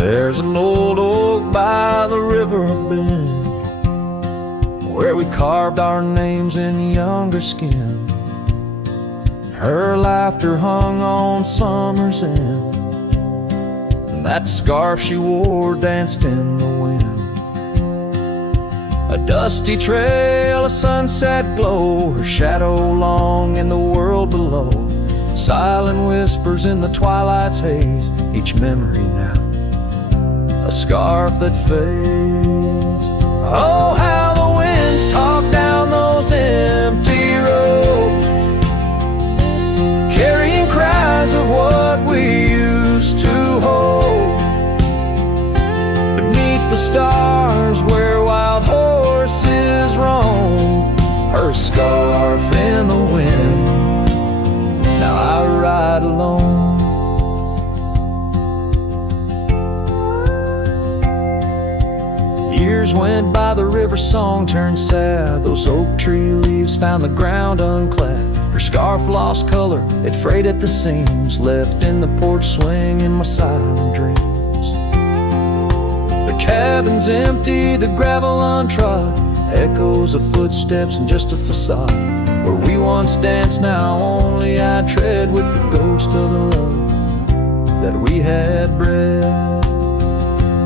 There's an old oak by the river bend where we carved our names in younger skin. Her laughter hung on summer's end, and that scarf she wore danced in the wind. A dusty trail, a sunset glow, her shadow long in the world below. Silent whispers in the twilight's haze, each memory now a scarf that fades. Oh, how the winds talk down those empty roads, carrying cries of what we used to hold. Beneath the stars where wild horses roam, her scarf in the wind, now I ride alone. Years went by, the river song turned sad. Those oak tree leaves found the ground unclad. Her scarf lost color, it frayed at the seams, left in the porch swing in my silent dreams. The cabin's empty, the gravel untrod, echoes of footsteps and just a facade. Where we once danced, now only I tread with the ghost of the love that we had bred.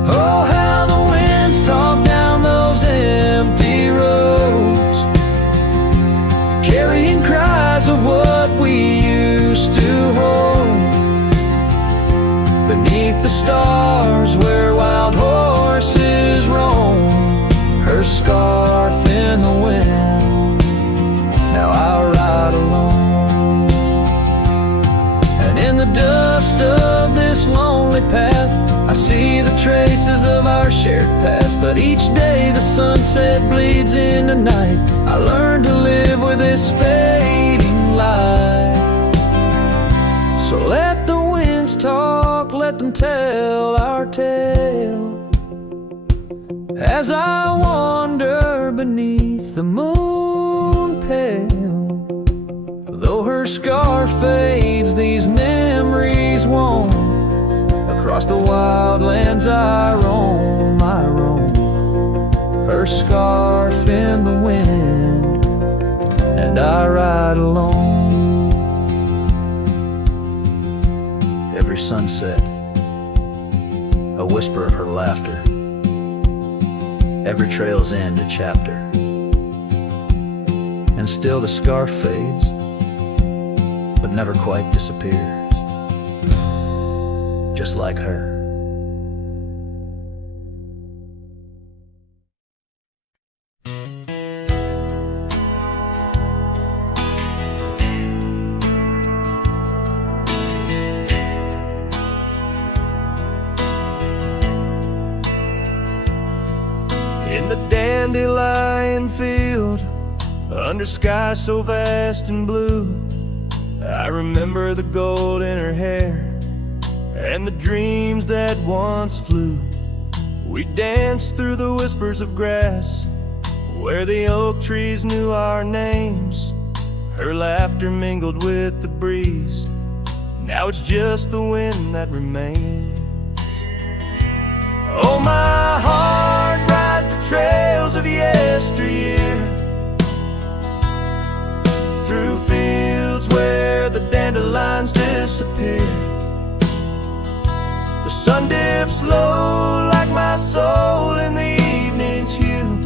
Oh, how the winds talk down those empty roads, carrying cries of what we used to hold. Beneath the stars where wild horses roam, her scarf in the wind, now I ride alone. And in the dust of this lonely path, I see the traces of our shared past. But each day the sunset bleeds into night, I learn to live with this fading light. So let the winds talk, let them tell our tale, as I wander beneath the moon pale. Though her scarf fades, these memories won't. Across the wild lands I roam, her scarf in the wind, and I ride alone. Every sunset, a whisper of her laughter, every trail's end a chapter. And still the scarf fades, but never quite disappears, just like her. In the dandelion field, under sky so vast and blue, I remember the gold in her hair and the dreams that once flew. We danced through the whispers of grass where the oak trees knew our names. Her laughter mingled with the breeze, now it's just the wind that remains. Oh, my heart rides the trails of yesteryear, through fields where the dandelions disappear. The sun dips low like my soul in the evening's hue.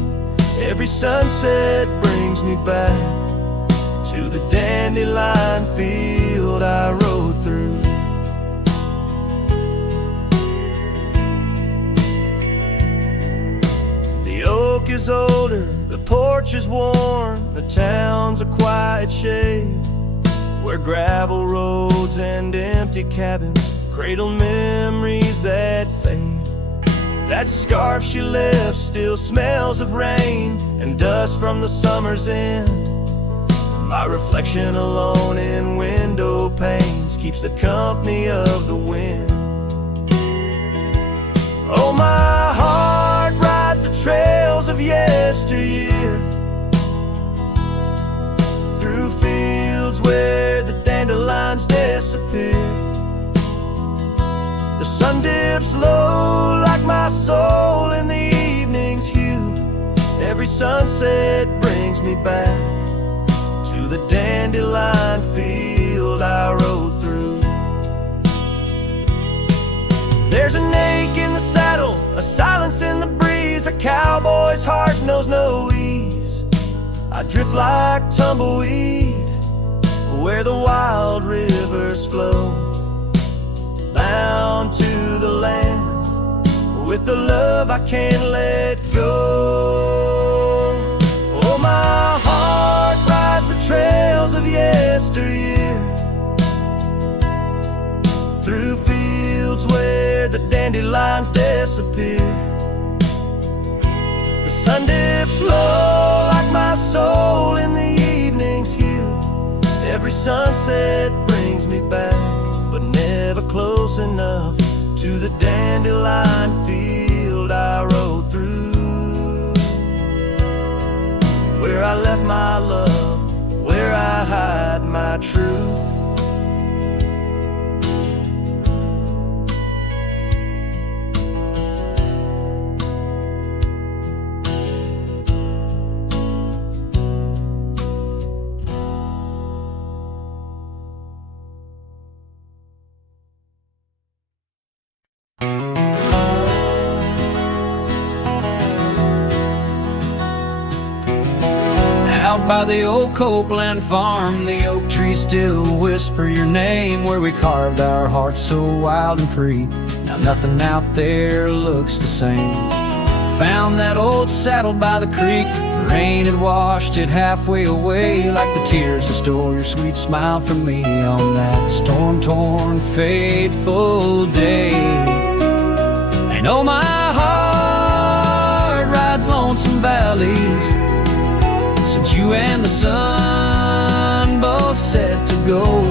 Every sunset brings me back to the dandelion field I rode through. The oak is older, the porch is worn, the town's a quiet shade, where gravel roads and empty cabins cradle memories that fade. That scarf she left still smells of rain and dust from the summer's end. My reflection alone in window panes keeps the company of the wind. Oh, my heart rides the trails of yesteryear, through fields where the dandelions disappear. The sun dips low like my soul in the evening's hue. Every sunset brings me back to the dandelion field I rode through. There's an ache in the saddle, a silence in the breeze. A cowboy's heart knows no ease. I drift like tumbleweed where the wild rivers flow, bound to the land with the love I can't let go. Oh, my heart rides the trails of yesteryear, through fields where the dandelions disappear. The sun dips low like my soul in the evening's hue. Every sunset brings me back, but never close enough to the dandelion field I rode through, where I left my love, where I hide my truth. Out by the old Copeland farm, the oak trees still whisper your name, where we carved our hearts so wild and free. Now nothing out there looks the same. Found that old saddle by the creek, the rain had washed it halfway away, like the tears that stole your sweet smile from me on that storm-torn, fateful day. And oh, my heart rides lonesome valleys since you and the sun both set to go.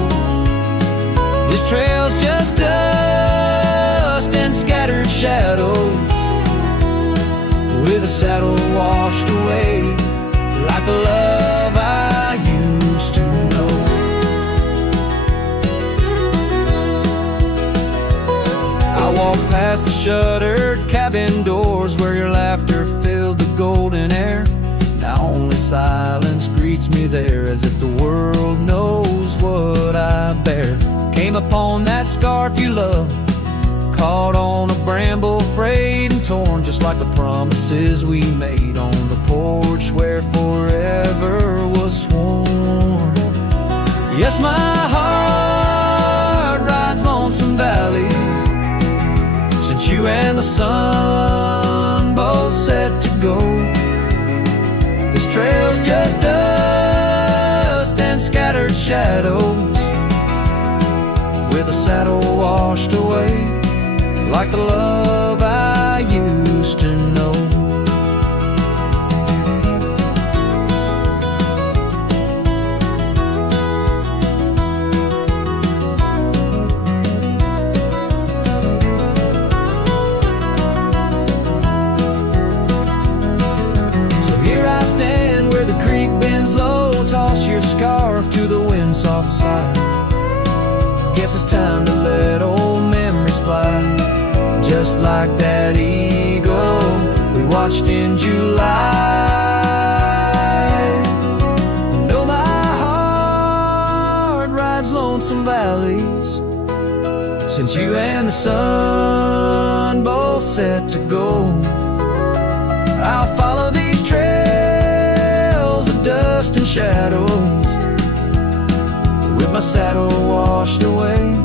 This trail's just dust and scattered shadows, with a saddle washed away, like the love I used to know. I walked past the shuttered cabin doors, where your laughter filled the golden air. Now only silence greets me there, as if the world knows what I bear. Came upon that scarf you loved, caught on a bramble, frayed and torn, just like the promises we made on the porch where forever was sworn. Yes, my heart rides lonesome valleys since you and the sun both set to go. This trail's just dust and scattered shadows, with a saddle washed away, like the love I used to know. So here I stand where the creek bends low, toss your scarf to the wind's soft side. Guess it's time to let old memories fly, just like that eagle we watched in July. And oh, my heart rides lonesome valleys since you and the sun both set to go. I'll follow these trails of dust and shadows, with my saddle washed away,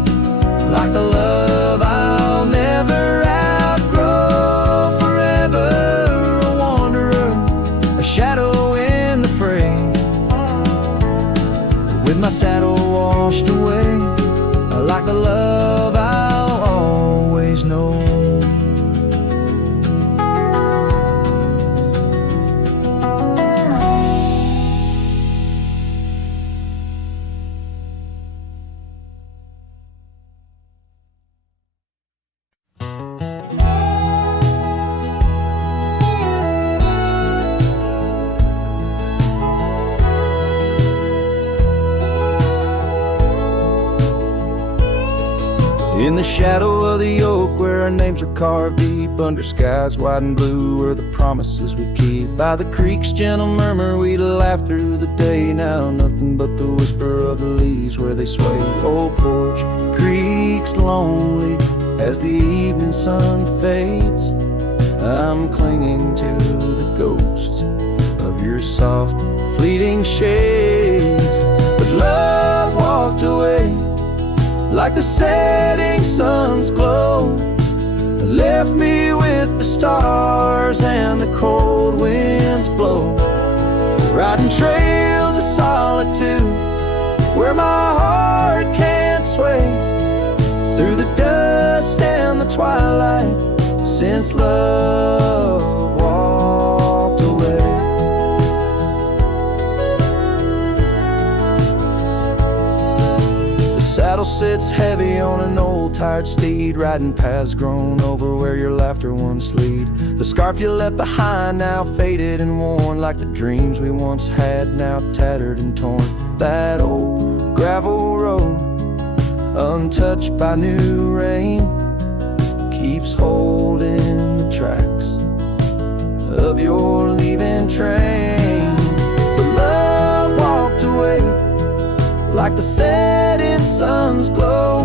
like the love I'll never outgrow. Forever a wanderer, a shadow in the fray, with my saddle washed away, like the love I'll always know. In the shadow of the oak where our names are carved deep, under skies wide and blue where the promises we keep, by the creek's gentle murmur we'd laugh through the day. Now nothing but the whisper of the leaves where they sway. Old porch creak's lonely as the evening sun fades. I'm clinging to the ghosts of your soft fleeting shades. But love walked away like the setting sun's glow, left me with the stars and the cold winds blow, riding trails of solitude where my heart can't sway, through the dust and the twilight, since love walked away. The saddle sits heavy on an old tired steed, riding paths grown over where your laughter once lead. The scarf you left behind now faded and worn, like the dreams we once had now tattered and torn. That old gravel road, untouched by new rain, keeps holding the tracks of your leaving train. But love walked away like the setting sun's glow,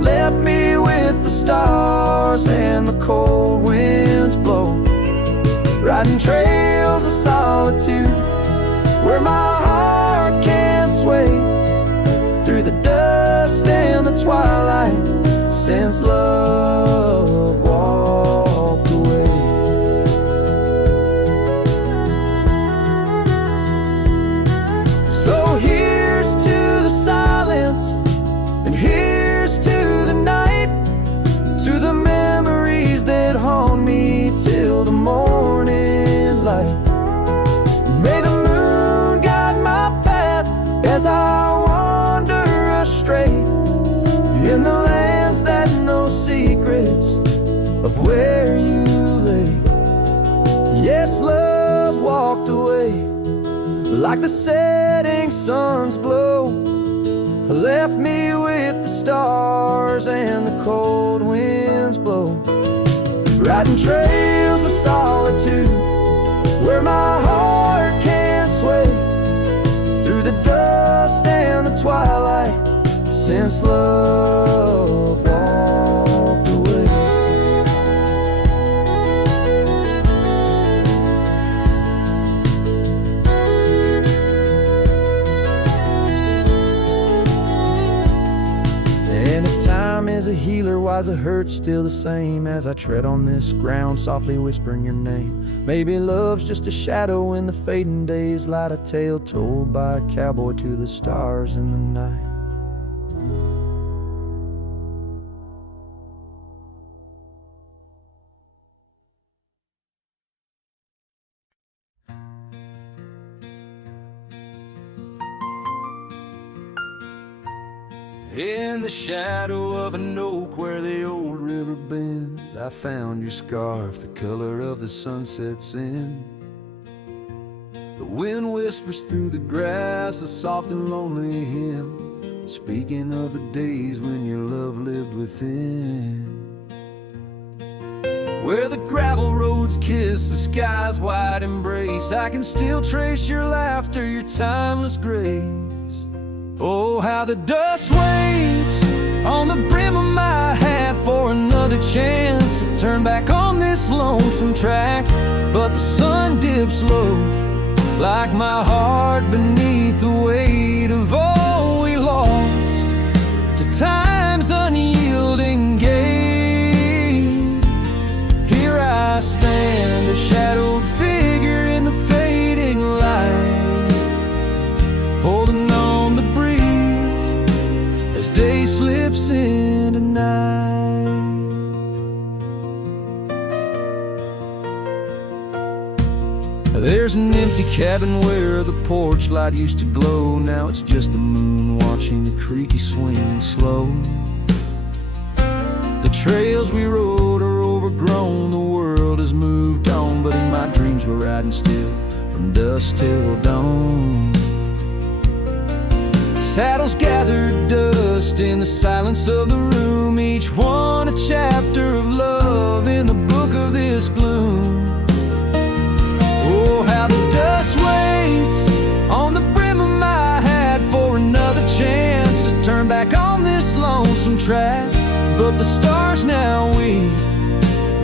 left me with the stars and the cold winds blow, riding trails of solitude where my heart can't sway, through the dust and the twilight, since love walked away. So here's to the silence, and here's to the night, to the memories that haunt me till the morning light. May the moon guide my path as I wander astray, in the lands that know secrets of where you lay. Yes, love walked away like the setting sun's glow, left me with the stars and the cold winds blow, riding trails of solitude where my heart can't sway, through the dust and the twilight, since love walked away. And if time is a healer, why's the hurt still the same as I tread on this ground, softly whispering your name? Maybe love's just a shadow in the fading days, light a tale told by a cowboy to the stars in the night. In the shadow of an oak where the old river bends, I found your scarf, the color of the sunsets in. The wind whispers through the grass, a soft and lonely hymn, speaking of the days when your love lived within. Where the gravel roads kiss the sky's wide embrace, I can still trace your laughter, your timeless grace. Oh, how the dust waits on the brim of my hat for another chance to turn back on this lonesome track. But the sun dips low, like my heart beneath the weight of all we lost to time's unyielding gate. Here I stand, a shadowed figure in the fading light, holding on the breeze as day slips into night. There's an empty cabin where the porch light used to glow. Now it's just the moon watching the creaky swing slow. The trails we rode are overgrown, the world has moved on, but in my dreams we're riding still from dusk till dawn. Saddles gathered dust lost in the silence of the room, each one a chapter of love in the book of this gloom. Oh, how the dust waits on the brim of my hat for another chance to turn back on this lonesome track. But the stars now weep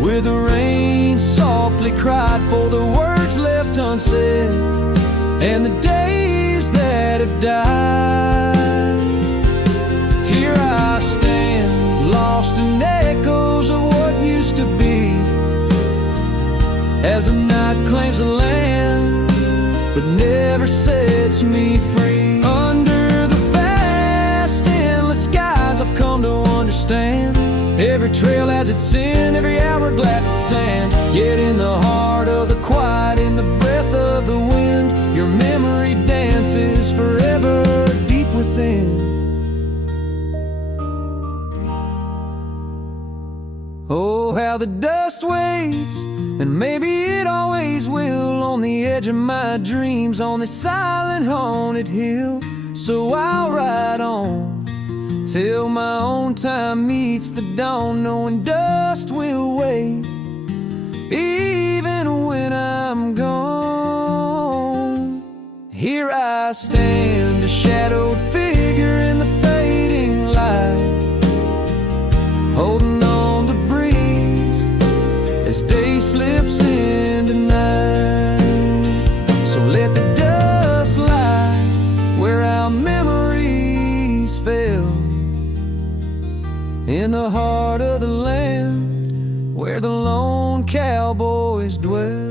where the rain softly cried for the words left unsaid and the days that have died. Here I stand, lost in echoes of what used to be, as the night claims the land but never sets me free. Under the vast endless skies I've come to understand, every trail has its sin, every hourglass its sand. Yet in the heart of the quiet, in the breath of the wind, your memory dances forever deep within. Oh, how the dust waits, and maybe it always will, on the edge of my dreams, on this silent haunted hill. So I'll ride on till my own time meets the dawn, knowing dust will wait even when I'm gone. Here I stand, a shadowed figure in the fading light, holding on the breeze as day slips into night. So let the dust lie where our memories fell, in the heart of the land where the lone cowboys dwell.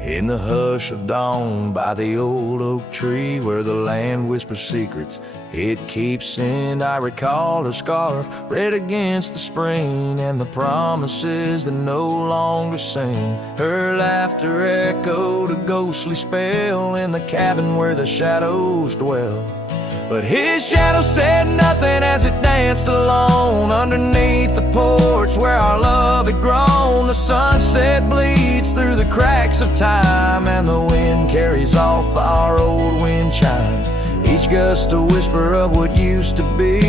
In the hush of dawn by the old oak tree where the land whispers secrets it keeps in, I recall her scarf red against the spring and the promises that no longer sing. Her laughter echoed a ghostly spell in the cabin where the shadows dwell. But his shadow said nothing as it danced alone underneath the porch where our love had grown. The sunset bleeds through the cracks of time and the wind carries off our old wind chime. Each gust a whisper of what used to be.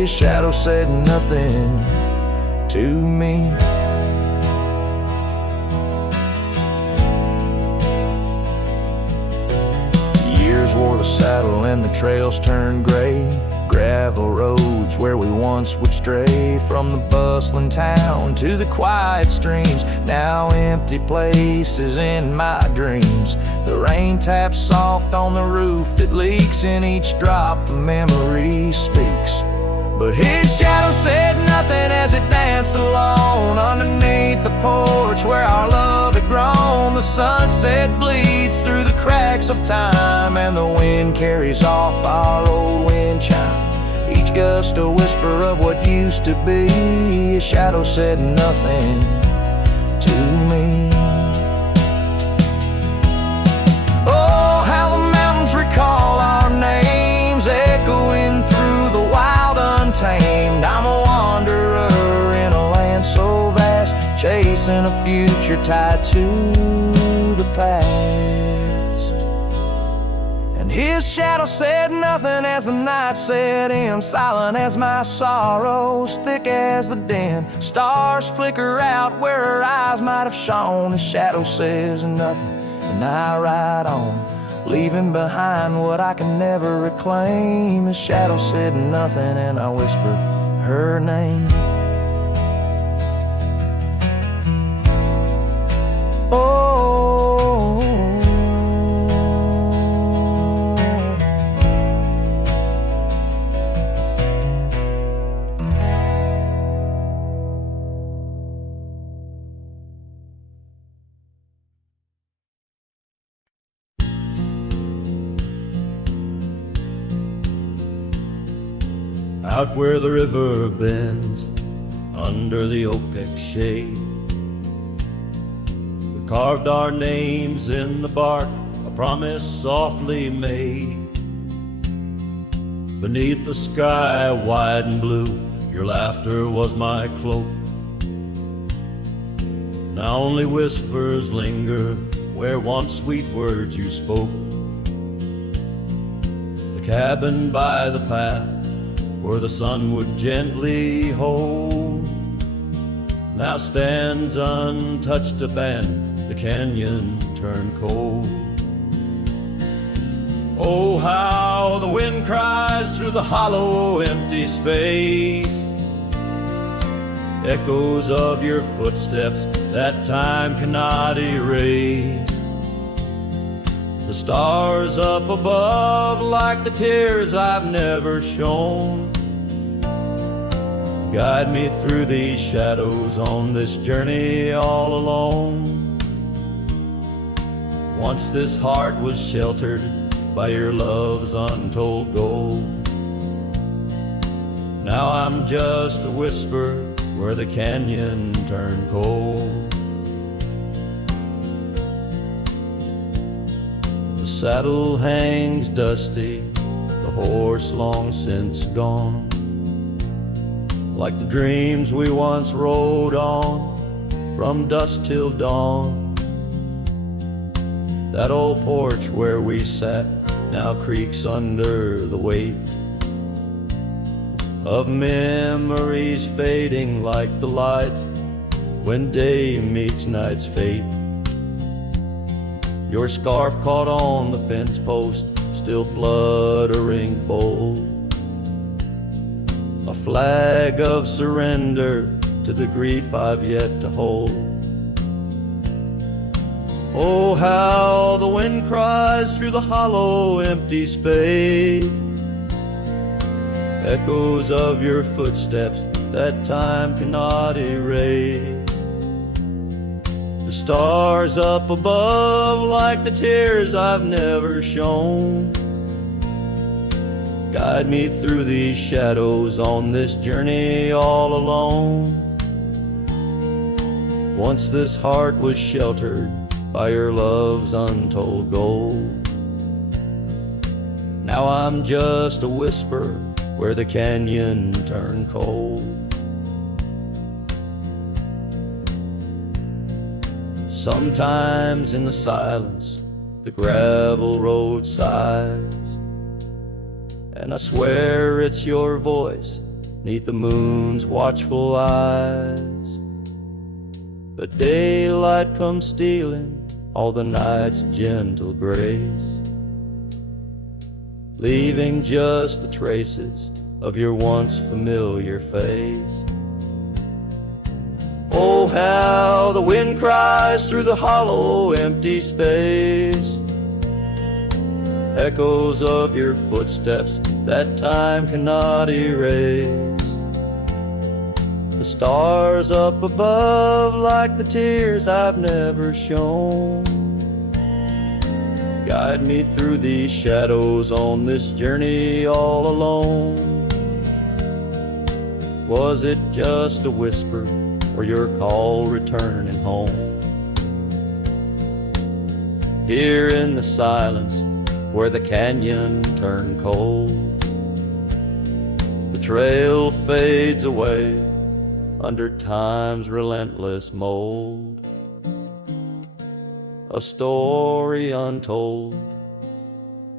His shadow said nothing to me. Wore the saddle and the trails turned gray, gravel roads where we once would stray, from the bustling town to the quiet streams, now empty places in my dreams. The rain taps soft on the roof that leaks, in each drop the memory speaks. But his shadow said nothing as it danced alone underneath the porch where our love had grown. The sunset bleeds through the cracks of time and the wind carries off our old wind chime. Each gust a whisper of what used to be. His shadow said nothing to me. Oh, how the mountains recall our names, echoing through the wild untamed. I'm a wanderer in a land so vast, chasing a future tied to the past. And his shadow said nothing as the night set in, silent as my sorrows, thick as the din. Stars flicker out where her eyes might have shone. His shadow says nothing and I ride on, leaving behind what I can never reclaim. His shadow said nothing and I whispered her name. Oh, out where the river bends under the oak shade, carved our names in the bark, a promise softly made. Beneath the sky wide and blue, your laughter was my cloak. Now only whispers linger where once sweet words you spoke. The cabin by the path where the sun would gently hold now stands untouched abandoned, the canyon turned cold. Oh, how the wind cries through the hollow, empty space, echoes of your footsteps that time cannot erase. The stars up above like the tears I've never shown guide me through these shadows on this journey all alone. Once this heart was sheltered by your love's untold gold. Now I'm just a whisper where the canyon turned cold. The saddle hangs dusty, the horse long since gone, like the dreams we once rode on from dusk till dawn. That old porch where we sat now creaks under the weight of memories fading like the light when day meets night's fate. Your scarf caught on the fence post, still fluttering bold, a flag of surrender to the grief I've yet to hold. Oh, how the wind cries through the hollow, empty space, echoes of your footsteps that time cannot erase. The stars up above like the tears I've never shown guide me through these shadows on this journey all alone. Once this heart was sheltered by your love's untold gold. Now I'm just a whisper where the canyon turned cold. Sometimes in the silence the gravel road sighs, and I swear it's your voice 'neath the moon's watchful eyes. But daylight comes stealing all the night's gentle grace, leaving just the traces of your once familiar face. Oh, how the wind cries through the hollow, empty space, echoes of your footsteps that time cannot erase. The stars up above like the tears I've never shown guide me through these shadows on this journey all alone. Was it just a whisper or your call returning home? Here in the silence where the canyon turned cold, the trail fades away under time's relentless mold. A story untold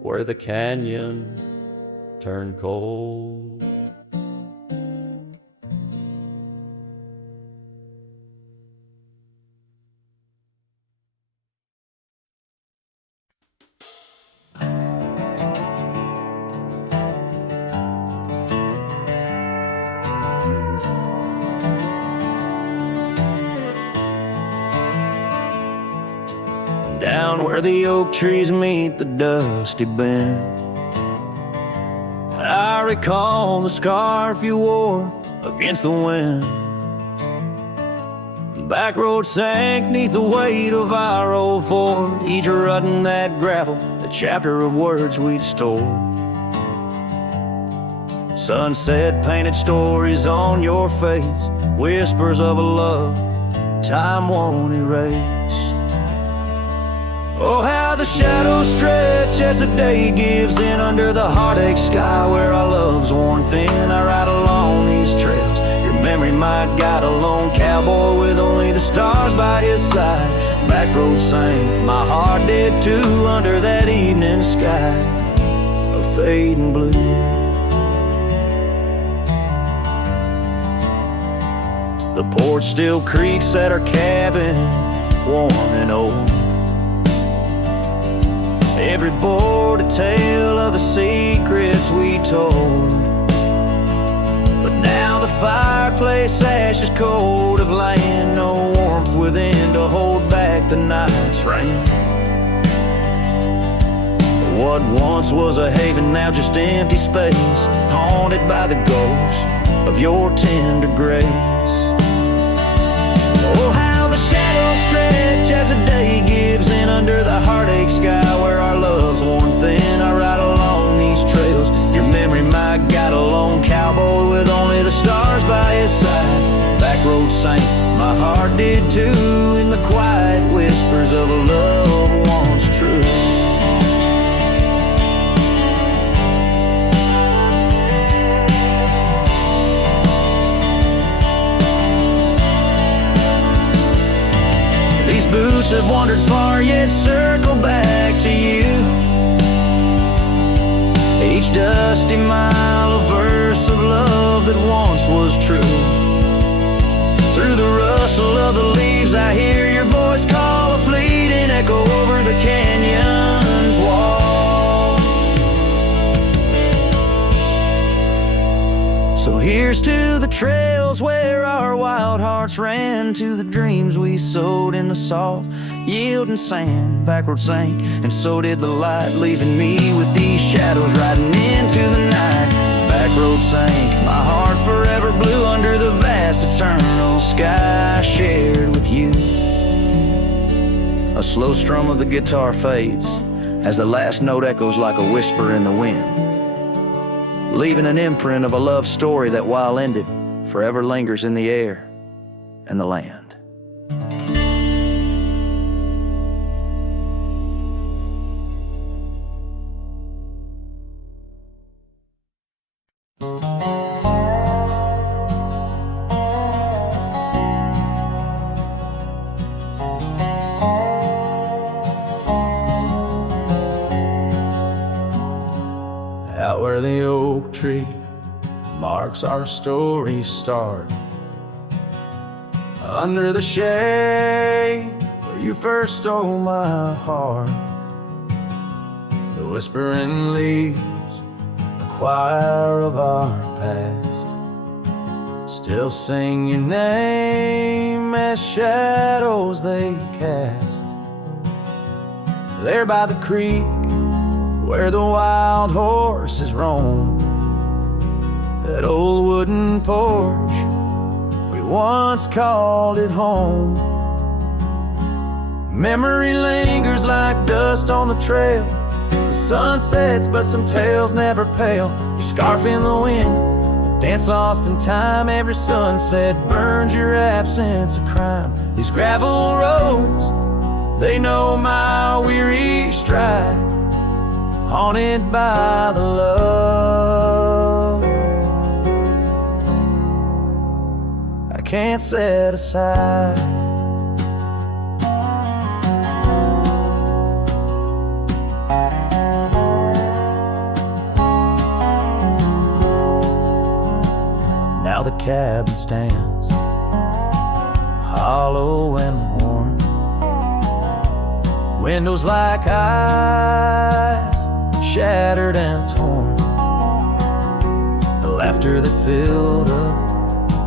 where the canyon turned cold. Down where the oak trees meet the dusty bend, I recall the scarf you wore against the wind. The back road sank neath the weight of our old Ford, each rutting that gravel, a chapter of words we'd stored. Sunset painted stories on your face, whispers of a love time won't erase. Oh, how the shadows stretch as the day gives in under the heartache sky where our love's worn thin. I ride along these trails. Your memory might guide a lone cowboy with only the stars by his side. Back road sank, my heart did too, under that evening sky of fading blue. The porch still creaks at our cabin, warm and old. Every board a tale of the secrets we told. But now the fireplace ash is cold of laying, no warmth within to hold back the night's rain. What once was a haven, now just empty space, haunted by the ghost of your tender grace. Oh, how the shadows stretch as the day gives in under the heartache sky where our love's worn thin. I ride along these trails. Your memory might guide a lone cowboy with only the stars by his side. Back road sank, my heart did too, in the quiet whispers of a love once true. Boots have wandered far, yet circle back to you. Each dusty mile, a verse of love that once was true. Through the rustle of the leaves, I hear your voice call a fleeting echo over the canyon's wall. So here's to the trails where our wild hearts ran, to the dreams we sowed in the soft, yielding sand. Backward sank, and so did the light, leaving me with these shadows riding into the night. Back road sank, my heart forever blue under the vast eternal sky shared with you. A slow strum of the guitar fades as the last note echoes like a whisper in the wind, leaving an imprint of a love story that, while ended, forever lingers in the air and the land. Out where the oak tree marks our story's start, under the shade where you first stole my heart, the whispering leaves, the choir of our past, still sing your name as shadows they cast. There by the creek where the wild horses roam, that old wooden porch, we once called it home. Memory lingers like dust on the trail. The sun sets, but some tales never pale. Your scarf in the wind, a dance lost in time. Every sunset burns your absence a crime. These gravel roads, they know my weary stride, haunted by the love I can't set aside. Now the cabin stands hollow and worn, windows like eyes shattered and torn. The laughter that filled up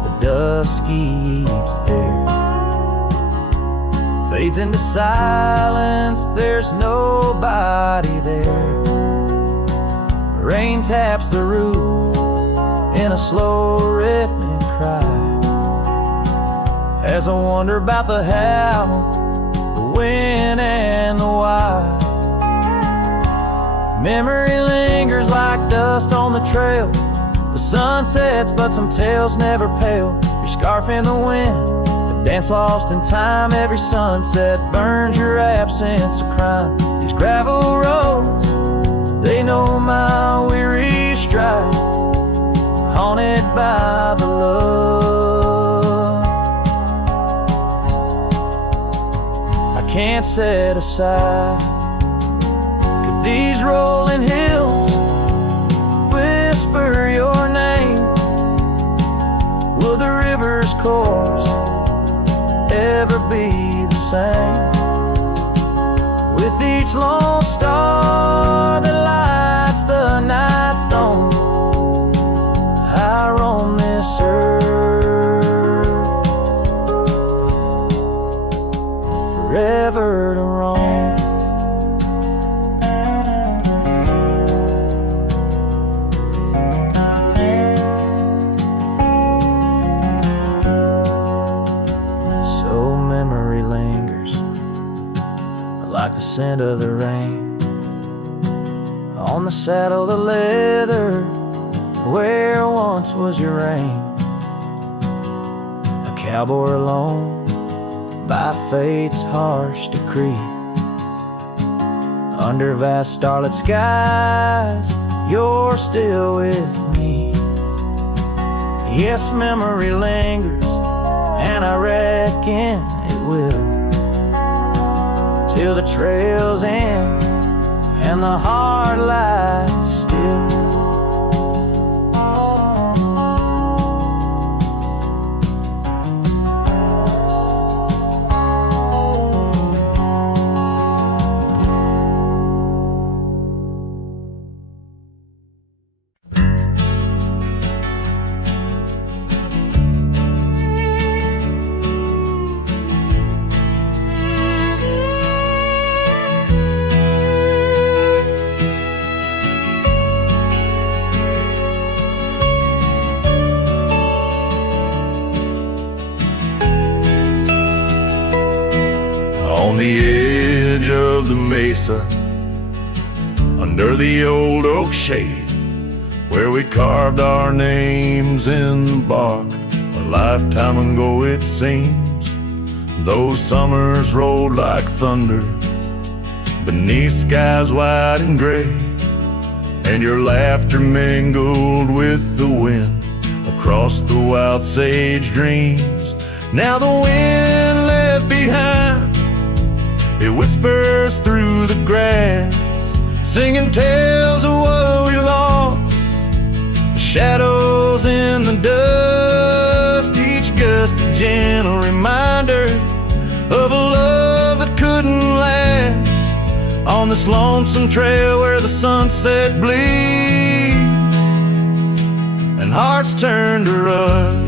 the dusky eve's air fades into silence, there's nobody there. Rain taps the roof in a slow rhythmic cry, as I wonder about the how, the when and the why. Memory lingers like dust on the trail. The sun sets, but some tales never pale. Your scarf in the wind, the Dance lost in time, every sunset burns your absence of crime. These gravel roads, they know my weary stride, haunted by the love I can't set aside. Could these rolling hills whisper your name? Will the river's course ever be the same? With each lone star that lights the night stone, I roam this earth, forever to roam. So memory lingers, like the scent of the rain on the saddle, the leather where once was your reign. A cowboy alone by fate's harsh decree, under vast starlit skies, you're still with me. Yes, memory lingers, and I reckon it will, till the trails end and the heart lies still. On the edge of the mesa, under the old oak shade, where we carved our names in the bark a lifetime ago it seems. Those summers rolled like thunder beneath skies white and gray, and your laughter mingled with the wind across the wild sage dreams. Now the wind left behind, it whispers through the grass, singing tales of what we lost, the shadows in the dust, each gust a gentle reminder of a love that couldn't last, on this lonesome trail where the sunset bleeds and hearts turn to rust.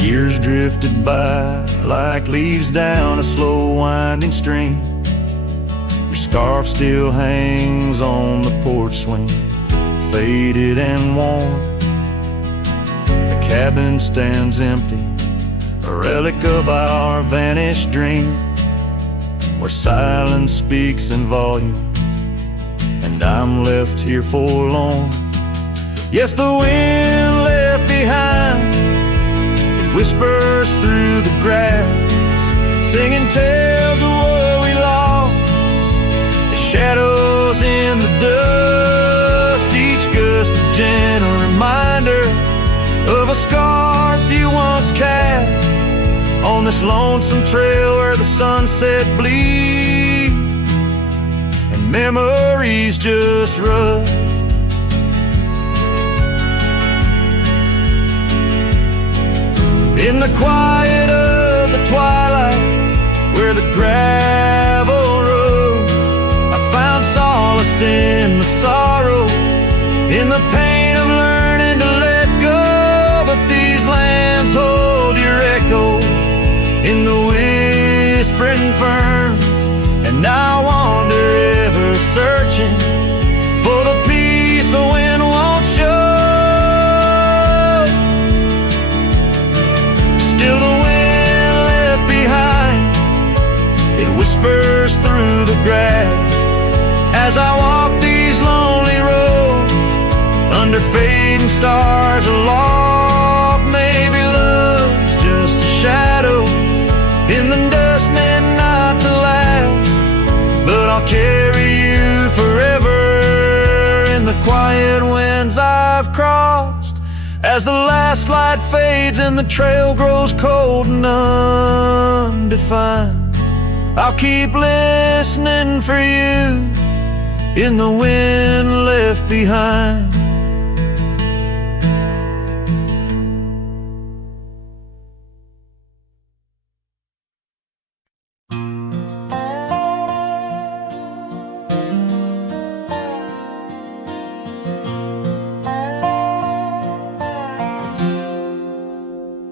Years drifted by like leaves down a slow winding stream. Your scarf still hangs on the porch swing, faded and worn. The cabin stands empty, a relic of our vanished dream, where silence speaks in volumes, and I'm left here forlorn. Yes, the wind left behind, whispers through the grass, singing tales of what we lost, the shadows in the dust, each gust a gentle reminder of a scarf you once cast, on this lonesome trail where the sunset bleeds and memories just rust. In the quiet of the twilight, where the gravel roads, I found solace in the sorrow, in the pain of learning to let go. But these lands hold your echo in the whispering ferns, and I wander ever searching for the peace the wind won't show. Still the wind left behind, it whispers through the grass as I walk these lonely roads under fading stars aloft. Maybe love's just a shadow in the dust meant not to last, but I'll carry you forever in the quiet winds I've crossed. As the last light fades and the trail grows cold and undefined, I'll keep listening for you in the wind left behind.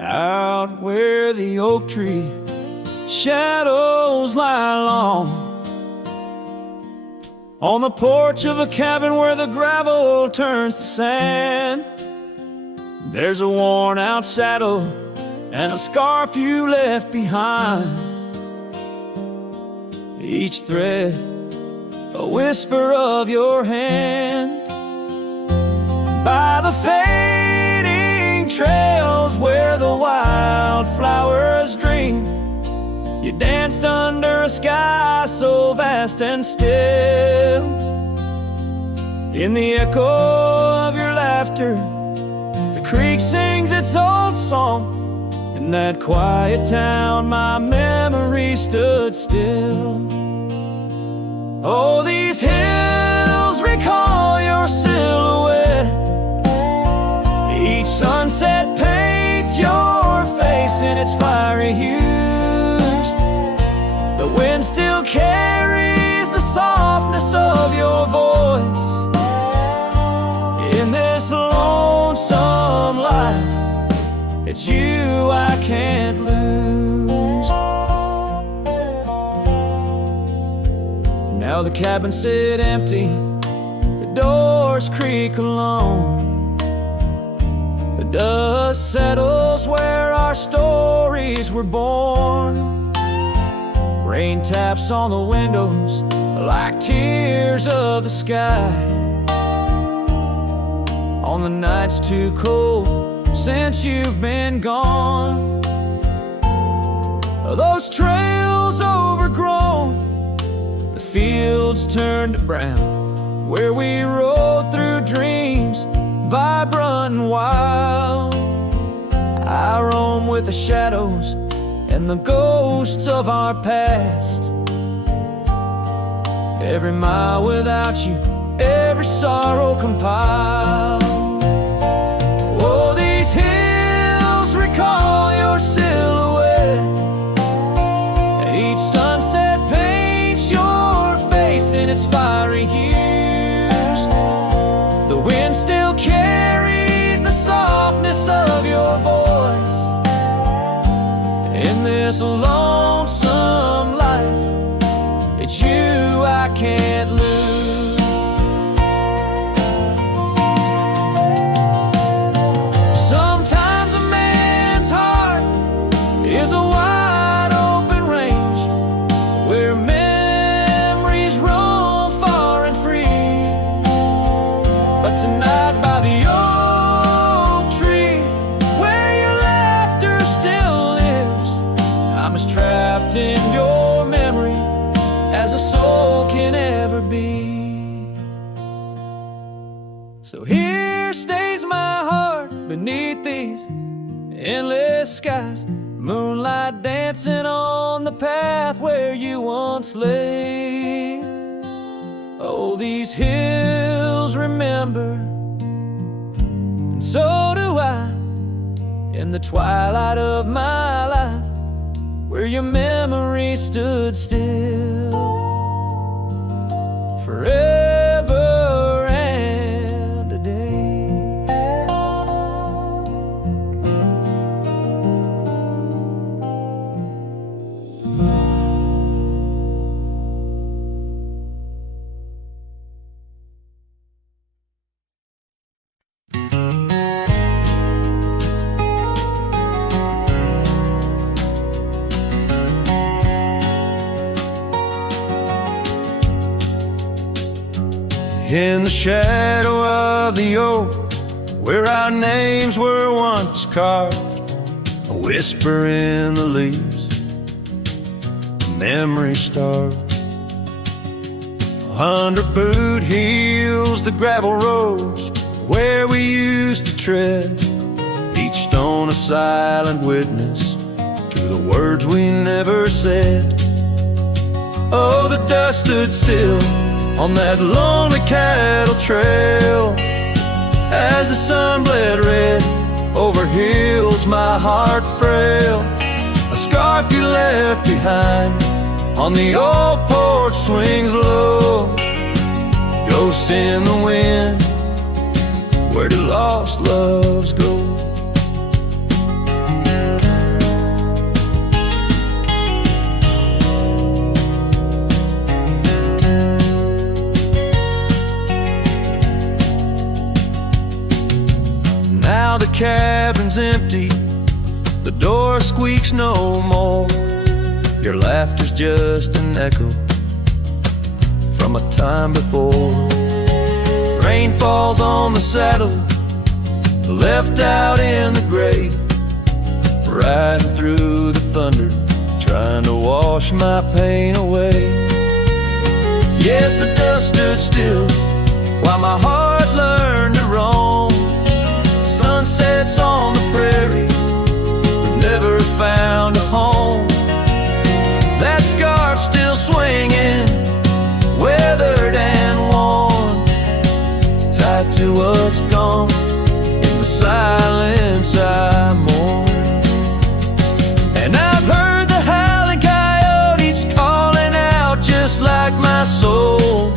Out where the oak tree shadows lie long, on the porch of a cabin where the gravel turns to sand, there's a worn out saddle and a scarf you left behind. Each thread a whisper of your hand. By the fading trails where the wildflowers dream, you danced under a sky so vast and still. In the echo of your laughter, the creek sings its old song. In that quiet town, my memory stood still. Oh, these hills recall your silhouette. Each sunset paints your face in its fiery hues. The wind still carries the softness of your voice. In this lonesome life, it's you I can't lose. Now the cabins sit empty, the doors creak alone. The dust settles where our stories were born. Rain taps on the windows like tears of the sky. On the nights too cold since you've been gone, those trails overgrown, the fields turned to brown, where we rode through dreams vibrant and wild. I roam with the shadows and the ghosts of our past. Every mile without you, every sorrow compiled. Oh, these hills recall your silhouette, and each sunset paints your face in its fiery hues. The wind still carries the softness of your voice. In this lonesome life, it's you I can't lose. Sometimes a man's heart is a wide open range where memories roam far and free. But tonight by the oak tree, where your laughter still lives, I'm as trapped in your memory as a soul can ever be. So here stays my heart beneath these endless skies, moonlight dancing on the path where you once lay. Oh, these hills remember, and so do I, in the twilight of my life, where your memory stood still forever and a day. In the shadow of the oak, where our names were once carved, a whisper in the leaves, memory starved. Under boot heels, the gravel roads where we used to tread, each stone a silent witness to the words we never said. Oh, the dust stood still on that lonely cattle trail as the sun bled red over hills, my heart frail. A scarf you left behind on the old porch swings low. Ghosts in the wind, where do lost loves go? Now the cabin's empty, the door squeaks no more. Your laughter's just an echo from a time before. Rain falls on the saddle, left out in the gray, riding through the thunder, trying to wash my pain away. Yes, the dust stood still while my heart learned to roam. Sunsets on the prairie, but never found a home. That scarf still swinging, weathered and worn, tied to what's gone. In the silence I mourn. And I've heard the howling coyotes calling out just like my soul,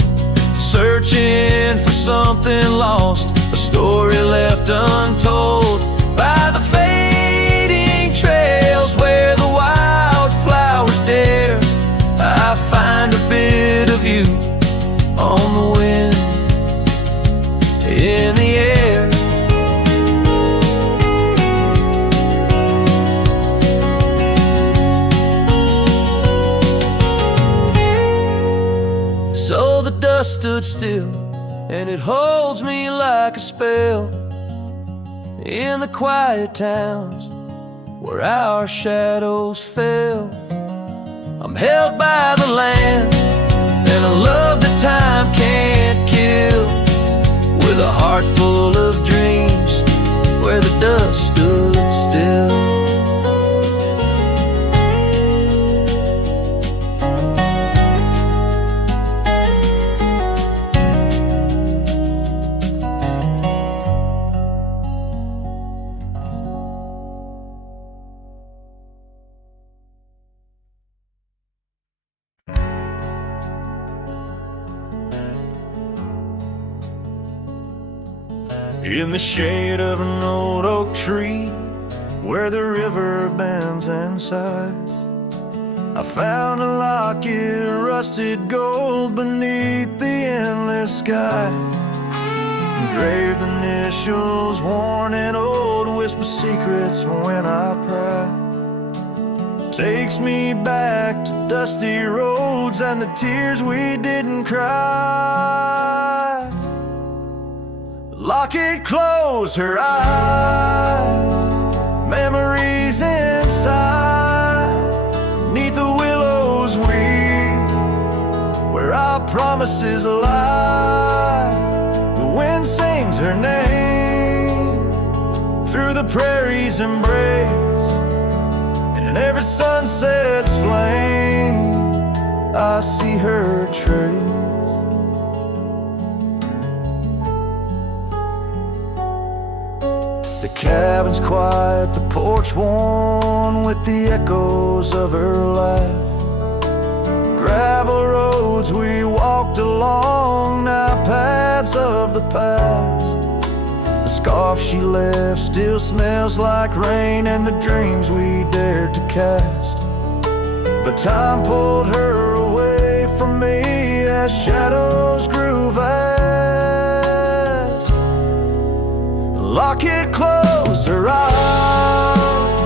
searching for something lost, a story left untold by the fading trails where the wildflowers dare. I find a bit of you on the wind, in the air. So the dust stood still, and it holds me like a spell in the quiet towns where our shadows fell. I'm held by the land and a love that time can't kill, with a heart full of dreams where the dust stood still. In the shade of an old oak tree, where the river bends and sighs, I found a locket of rusted gold beneath the endless sky. Engraved initials, worn and old, whisper secrets when I pry. Takes me back to dusty roads and the tears we didn't cry. Locket closed her eyes, memories inside, neath the willows weep, where our promises lie. The wind sings her name through the prairie's embrace, and in every sunset's flame I see her trace. The cabin's quiet, the porch worn with the echoes of her life. Gravel roads we walked along, now paths of the past. The scarf she left still smells like rain and the dreams we dared to cast. But time pulled her away from me as shadows grew vast. Locket closed her eyes,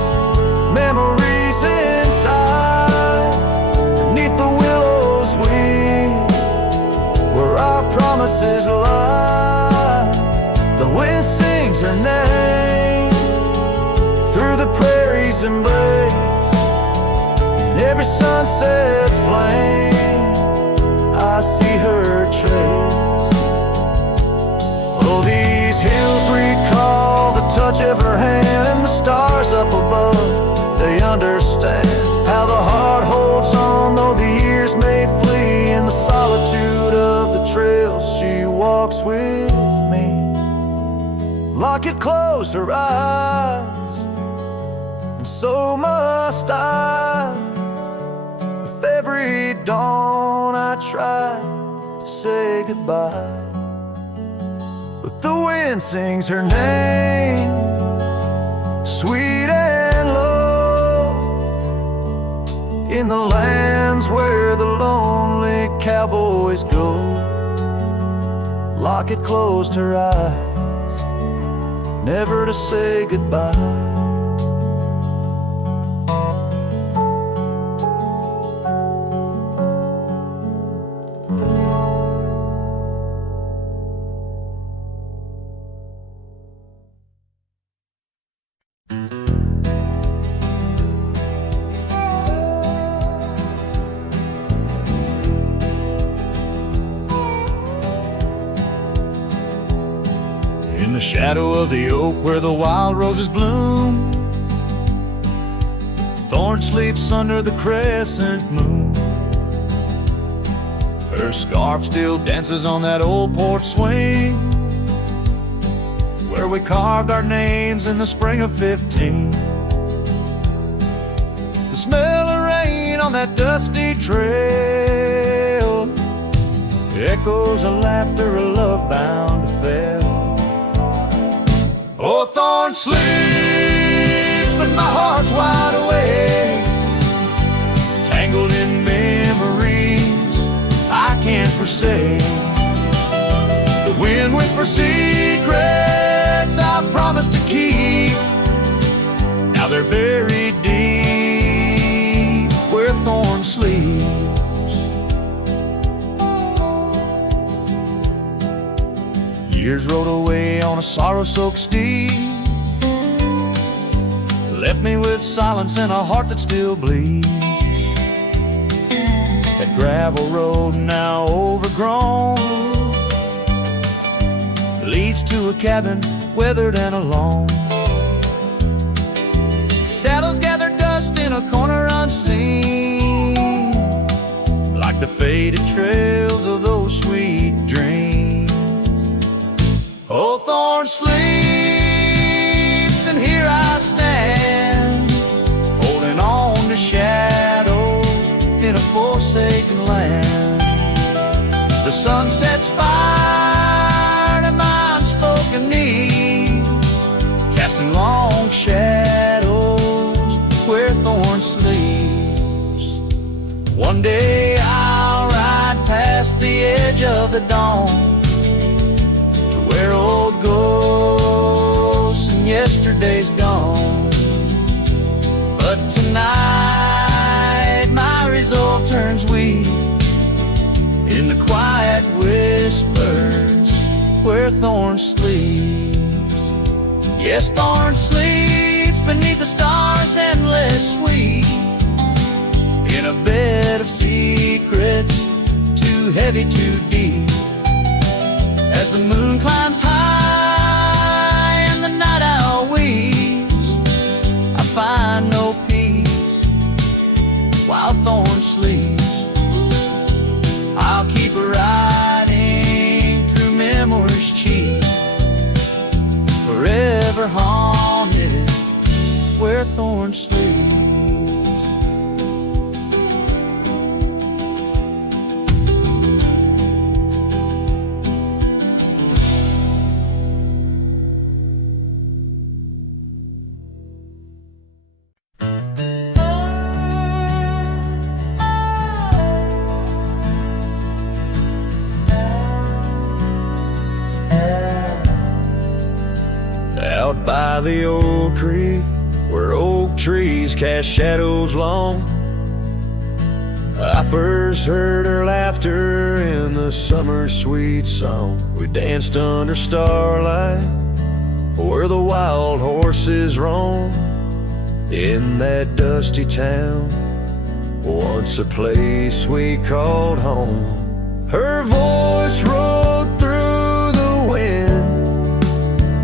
memories inside, beneath the willows weep, where our promises lie. The wind sings her name through the prairie's embrace, in every sunset's flame I see her trace. Oh, these hills recall the touch of her hand, and the stars up above, they understand how the heart holds on, though the years may flee. In the solitude of the trails she walks with me. Locket closed her eyes, and so must I. With every dawn I try to say goodbye, but the wind sings her name, sweet and low, in the lands where the lonely cowboys go. Locket closed her eyes, never to say goodbye. In the shadow of the oak where the wild roses bloom, Thorn sleeps under the crescent moon. Her scarf still dances on that old porch swing, where we carved our names in the spring of 15. The smell of rain on that dusty trail echoes of laughter, a love bound to fail. Oh, Thorn sleeps, but my heart's wide awake, tangled in memories I can't forsake. The wind whispers secrets I promised to keep, now they're buried deep where Thorn sleeps. Years rode away on a sorrow-soaked steed, left me with silence and a heart that still bleeds. That gravel road now overgrown leads to a cabin weathered and alone. Saddles gather dust in a corner unseen, like the faded trails of those sweet dreams. Oh, Thorn sleeps, and here I stand, holding on to shadows in a forsaken land. The sun sets fire to my unspoken need, casting long shadows where Thorn sleeps. One day I'll ride past the edge of the dawn, where old ghosts and yesterday's gone. But tonight my resolve turns weak in the quiet whispers where Thorn sleeps. Yes, Thorn sleeps beneath the stars endless sweet, in a bed of secrets too heavy, too deep. As the moon climbs high and the night owl weeps, I find no peace while Thorn sleeps. I'll keep riding through memories cheap, forever haunted where Thorn sleeps. Out by the old creek where oak trees cast shadows long, I first heard her laughter in the summer sweet song. We danced under starlight where the wild horses roam, in that dusty town, once a place we called home. Her voice rolled through the wind,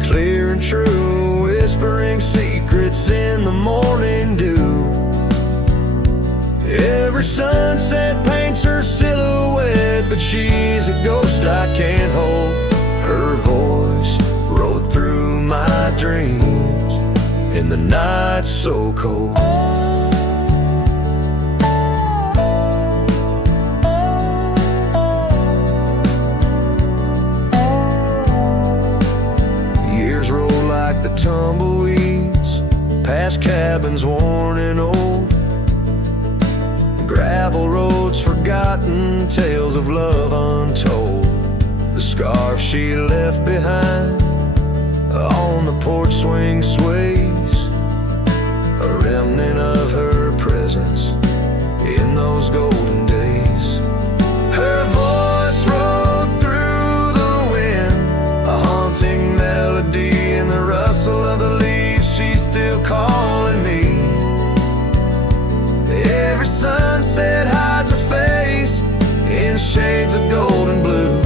clear and true, whispering secrets in the morning dew. Every sunset paints her silhouette, but she's a ghost I can't hold. Her voice rode through my dreams in the night so cold. Years roll like the tumbleweeds, past cabins worn and old, gravel roads forgotten, tales of love untold. The scarf she left behind on the porch swing sways, a remnant of her presence in those golden days. Her voice rode through the wind, a haunting melody in the rustle of the leaves. She's still calling me. Every sunset hides her face in shades of gold and blue.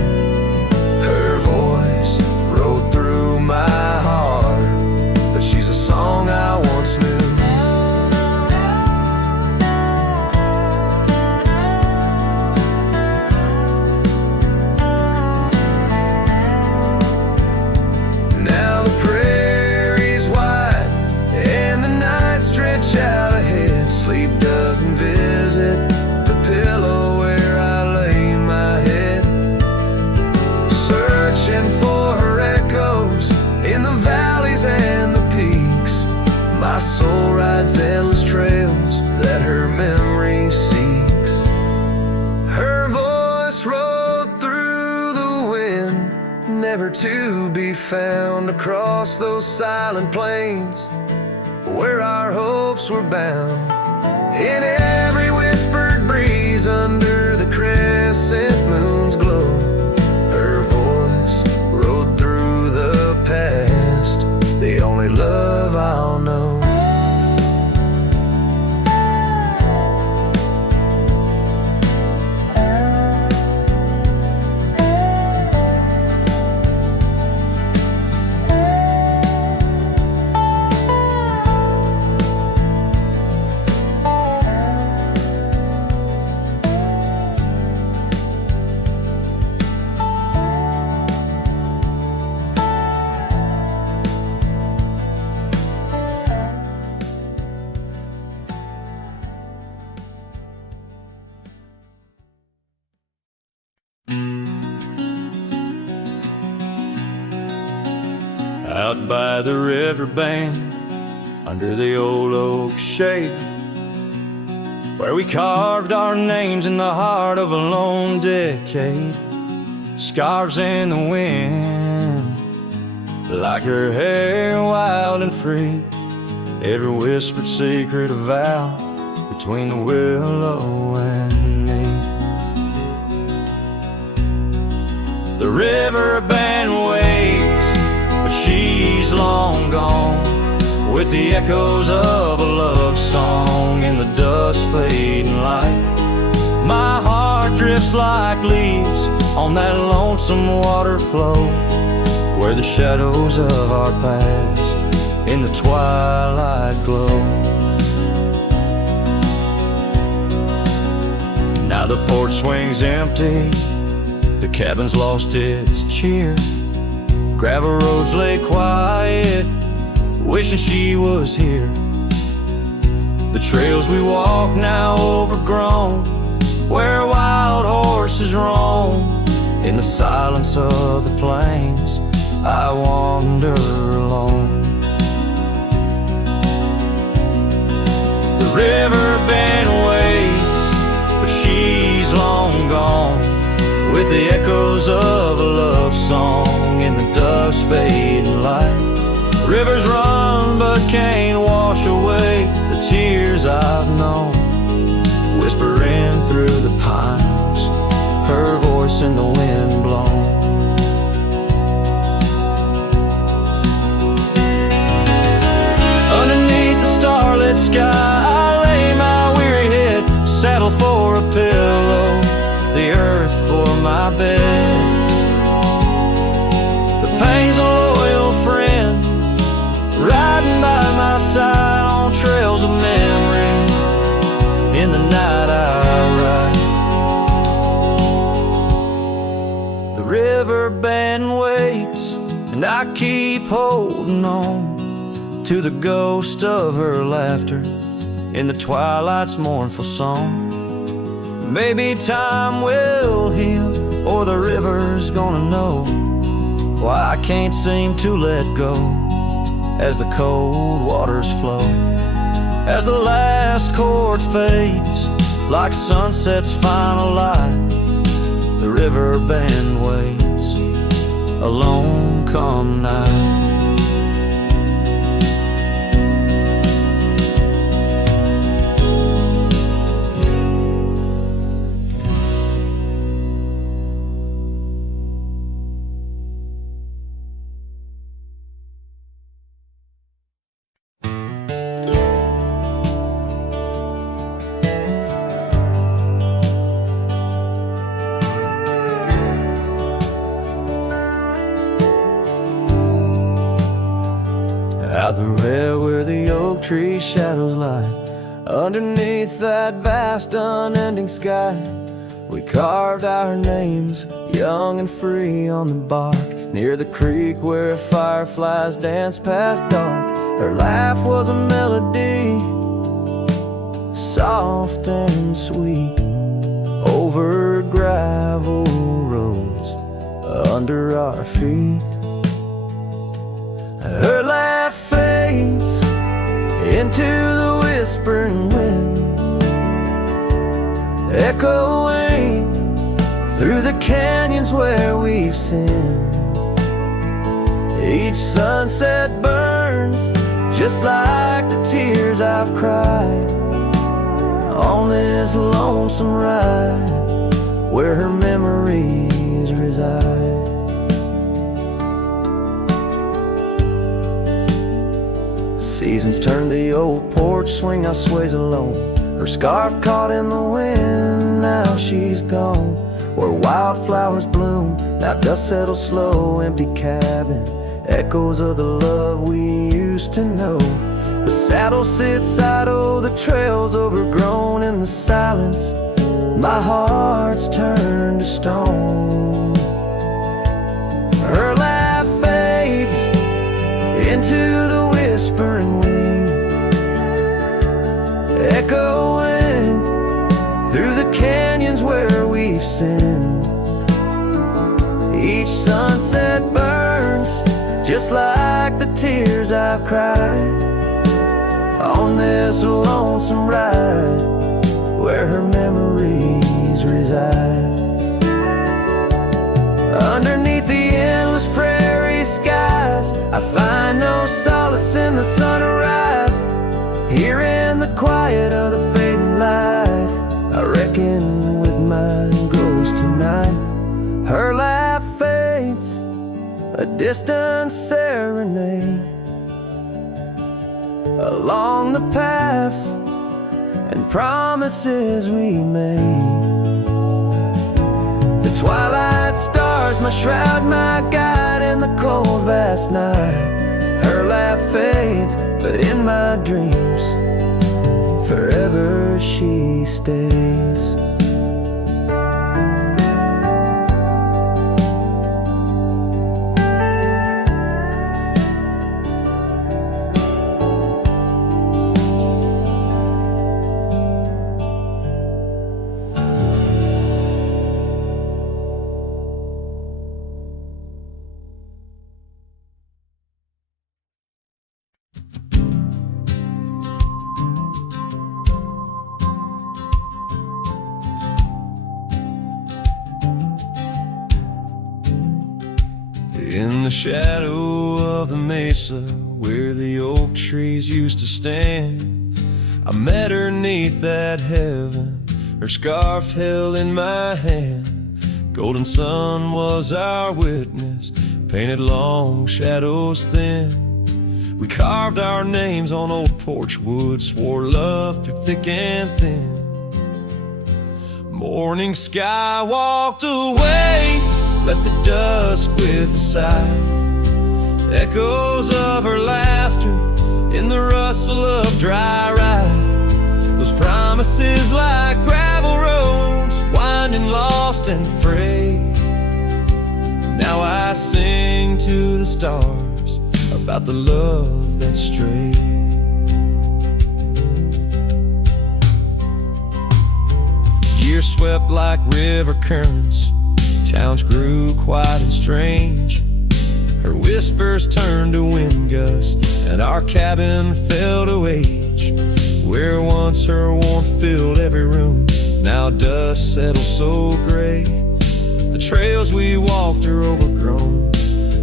Her voice rode through my heart, but she's a song I once knew. Now the prairie's wide and the night stretch out ahead. Sleep doesn't visit the pillow where I lay my head, searching for her echoes in the valleys and the peaks. My soul rides endless trails that her memory seeks. Her voice rode through the wind, never to be found, across those silent plains where our hopes were bound. In every whispered breeze under the crescent moon's glow, her voice rode through the past, the only love I'll know. Out by the river bank, under the old oak shade, where we carved our names in the heart of a lone decade. Scarves in the wind, like her hair wild and free. Every whispered secret a vow between the willow and me. The river band waits, but she's long gone, with the echoes of a love song in the dusk fading light. My heart drifts like leaves on that lonesome water flow, where the shadows of our past in the twilight glow. Now the porch swing's empty, the cabin's lost its cheer. Gravel roads lay quiet, wishing she was here. The trails we walk now overgrown, where wild horses roam. In the silence of the plains, I wander alone. The river bend waits, but she's long gone, with the echoes of a love song in the dusk fading light. Rivers run but can't wash away the tears I've known. whispering through the pines, her voice in the wind blown. Underneath the starlit sky, I lay my weary head, saddle for a pillow, the earth for my bed. The pain's a loyal friend, riding by my side on trails of memory. In the night I ride. The river bend waits, and I keep holding on to the ghost of her laughter in the twilight's mournful song. Maybe time will heal, or the river's gonna know why I can't seem to let go as the cold waters flow. As the last chord fades, like sunset's final light, the river band waits, alone come night. Out the rail where the oak tree shadows lie, underneath that vast unending sky, we carved our names, young and free on the bark, near the creek where fireflies danced past dark. Her laugh was a melody, soft and sweet, over gravel roads under our feet. Her laugh fades into the whispering wind, echoing through the canyons where we've sinned. Each sunset burns just like the tears I've cried on this lonesome ride where her memories reside. Seasons turn the old porch swing, I sways alone. Her scarf caught in the wind, now she's gone. Where wildflowers bloom, now dust settles slow. Empty cabin, echoes of the love we used to know. The saddle sits idle, the trail's overgrown. In the silence, my heart's turned to stone. Her laugh fades into the whispering wind, echoing through the canyons where we've sinned. Each sunset burns just like the tears I've cried on this lonesome ride where her memories reside. Underneath the endless prairie skies, I find no solace in the sunrise. Here in the quiet of the fading light, I reckon with my ghost tonight. Her laugh fades, a distant serenade, along the paths and promises we made. The twilight stars, my shroud, my guide in the cold vast night. Her laugh fades, but in my dreams forever she stays. In the shadow of the mesa where the oak trees used to stand, I met her 'neath that heaven her scarf held in my hand. Golden sun was our witness, painted long shadows thin. We carved our names on old porch wood, swore love through thick and thin. Morning sky walked away, left the dusk with a sigh. Echoes of her laughter in the rustle of dry ride. Those promises like gravel roads, winding lost and frayed. Now I sing to the stars about the love that strayed. Years swept like river currents, towns grew quiet and strange. Her whispers turned to wind gusts, and our cabin fell to age. Where once her warmth filled every room, now dust settles so gray. The trails we walked are overgrown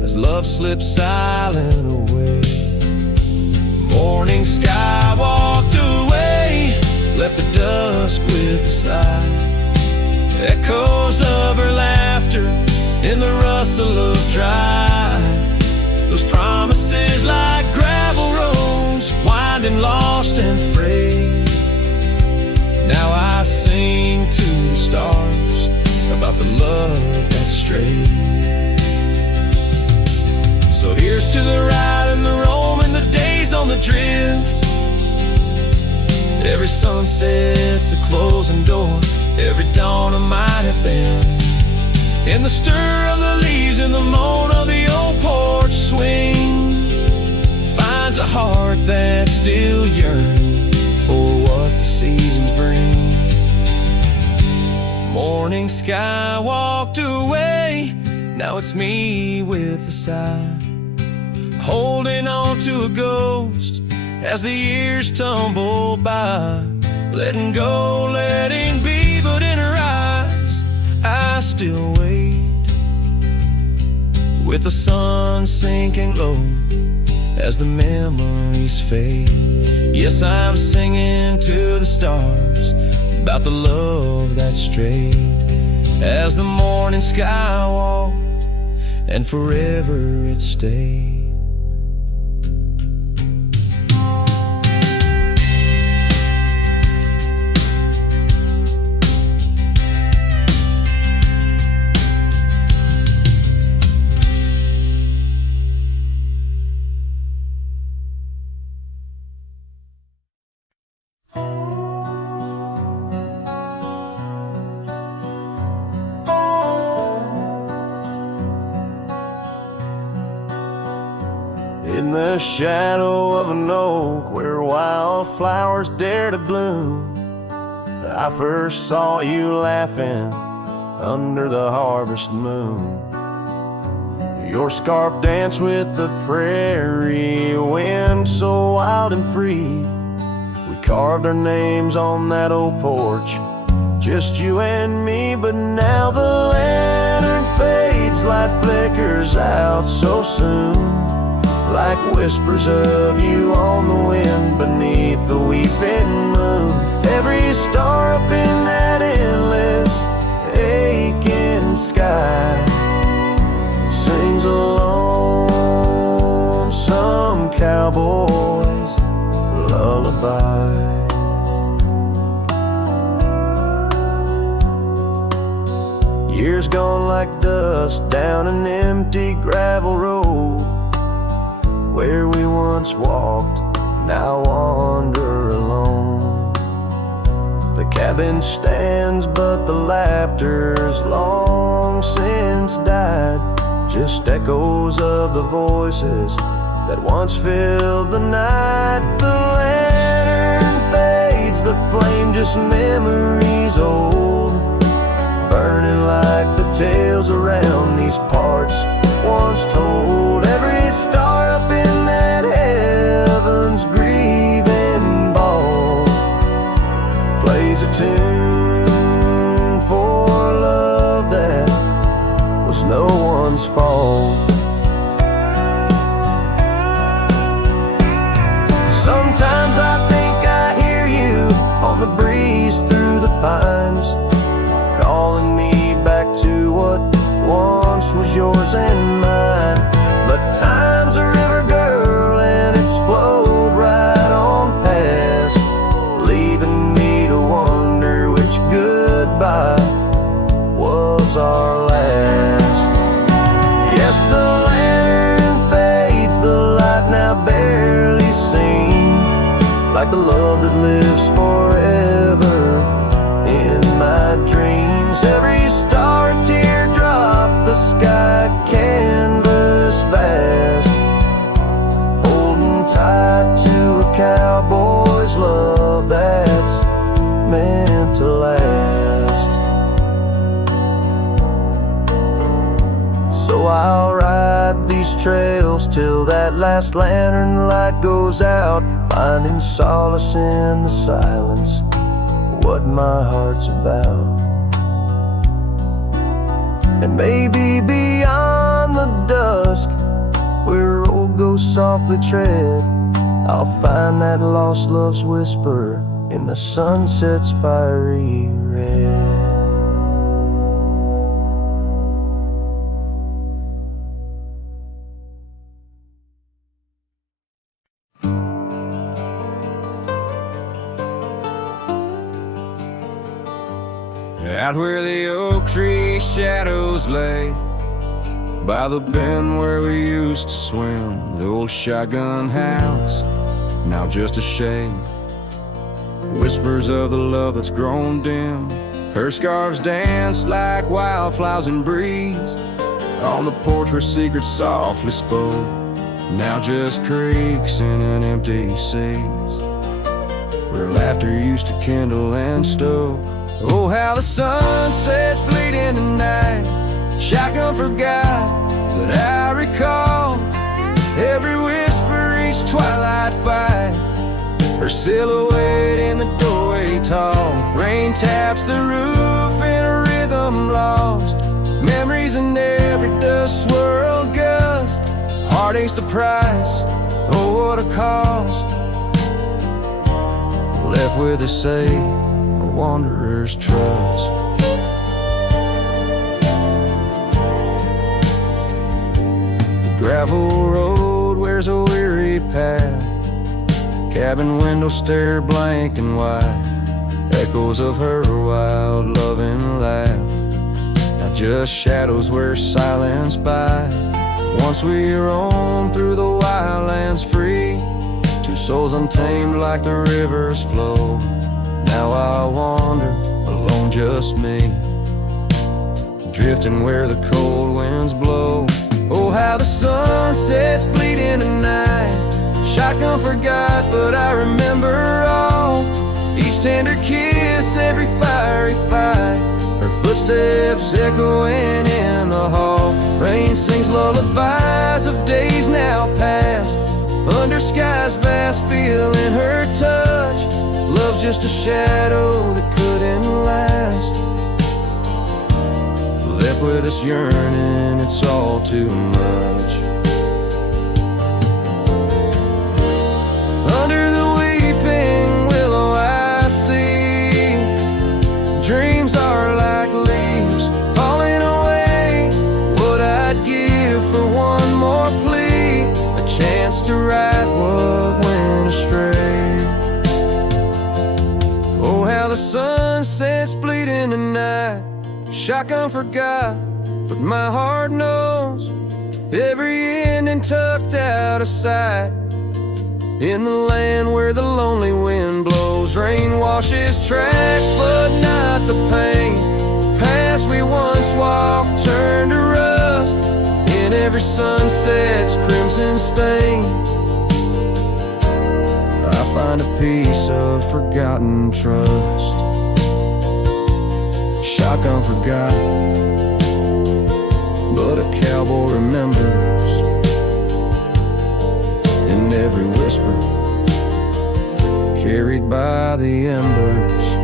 as love slips silent away. Morning sky walked away, left the dusk with a sigh. Echoes of her laughter in the rustle of dry. Those promises like gravel roads, winding lost and frayed. Now I sing to the stars about the love that strayed. So here's to the ride and the roam and the days on the drift. Every sunset's a closing door, every dawn I might have been. In the stir of the leaves, in the moan of the old porch swing, finds a heart that's still yearning for what the seasons bring. Morning sky walked away, now it's me with a sigh, holding on to a ghost as the years tumble by. Letting go, letting be, but in her eyes I still wait. With the sun sinking low as the memories fade. Yes, I'm singing to the stars about the love that strayed. As the morning sky walked and forever it stayed. In the shadow of an oak where wildflowers dare to bloom, I first saw you laughing under the harvest moon. Your scarf danced with the prairie wind so wild and free. We carved our names on that old porch, just you and me. But now the lantern fades, light flickers out so soon, like whispers of you on the wind beneath the weeping moon. Every star up in that endless aching sky sings a lonesome cowboy's lullaby. Years gone like dust down an empty gravel road, where we once walked, now wander alone. The cabin stands, but the laughter's long since died, just echoes of the voices that once filled the night. The lantern fades, the flame just memories old, burning like the tales around these parts once told. Every star up in that heaven's grieving ball plays a tune for love that was no one's fault. Sometimes I think I hear you on the breeze through the pines, calling me back to what once was yours and mine. But time's a river, girl, and it's flowed right on past, leaving me to wonder which goodbye was our last. Yes, the lantern fades, the light now barely seen, like the love that lives forever in my dreams. Every star a teardrop, the sky canvas vast, holding tight to a cowboy's love that's meant to last. So I'll ride these trails till that last lantern light goes out, finding solace in the silence, what my heart's about. And maybe beyond the dusk, where road goes softly tread, I'll find that lost love's whisper in the sunset's fiery red. Out where the oak tree shadows lay, by the bend where we used to swim, the old shotgun house, now just a shade. Whispers of the love that's grown dim, her scarves dance like wildflowers in breeze. On the porch where secrets softly spoke, now just creaks in an empty seas, where laughter used to kindle and stoke. Oh, how the sunset's bleeding tonight, shotgun forgot, but I recall every whisper, each twilight fight, her silhouette in the doorway tall. Rain taps the roof in a rhythm lost, memories in every dust swirled gust. Heartache's the price, oh what a cost, left with a say, a wanderer's trust. The gravel road wears a weary path, cabin window stare blank and white, echoes of her wild loving laugh, now just shadows where silence by. Once we roam through the wildlands free, two souls untamed like the river's flow. Now I wander alone, just me, drifting where the cold winds blow. Oh, how the sunset's bleeding tonight, shotgun forgot, but I remember all, each tender kiss, every fiery fight, her footsteps echoing in the hall. Rain sings lullabies of days now past, under skies vast, feeling her touch. Love's just a shadow that couldn't last, left with us yearning, it's all too much. Under the weeping willow I see, dreams are like leaves falling away. What I'd give for one more plea, a chance to right what went astray. Oh, how the sunset's bleeding tonight, shotgun forgot, but my heart knows every ending tucked out of sight. In the land where the lonely wind blows, rain washes tracks, but not the pain. Past we once walked, turned to rust, in every sunset's crimson stain. I find a piece of forgotten trust. Shotgun forgot, but a cowboy remembers, in every whisper carried by the embers.